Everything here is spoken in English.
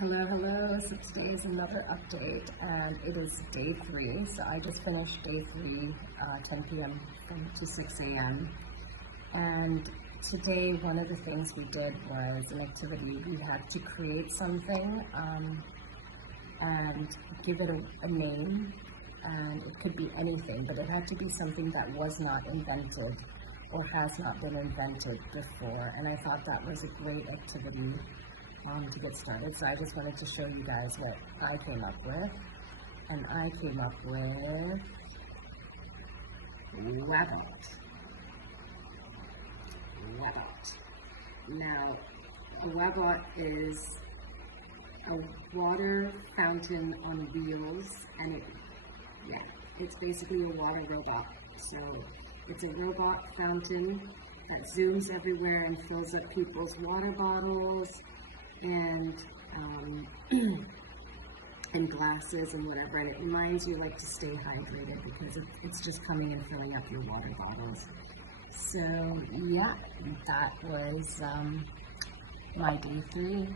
Hello, hello. So today is another update, and it is day 3. So I just finished day 3, 10 p.m. to 6 a.m. And today, one of the things we did was an activity. We had to create something and give it a name, and it could be anything, but it had to be something that was not invented or has not been invented before. And I thought that was a great activity to get started. So I just wanted to show you guys what I came up with. And I came up with rabbit. Now, a rabbit is a water fountain on wheels, and it's basically a water robot. So it's a robot fountain that zooms everywhere and fills up people's water bottles and and glasses and whatever, and it reminds you to stay hydrated because it's just coming and filling up your water bottles. So yeah, that was my day 3.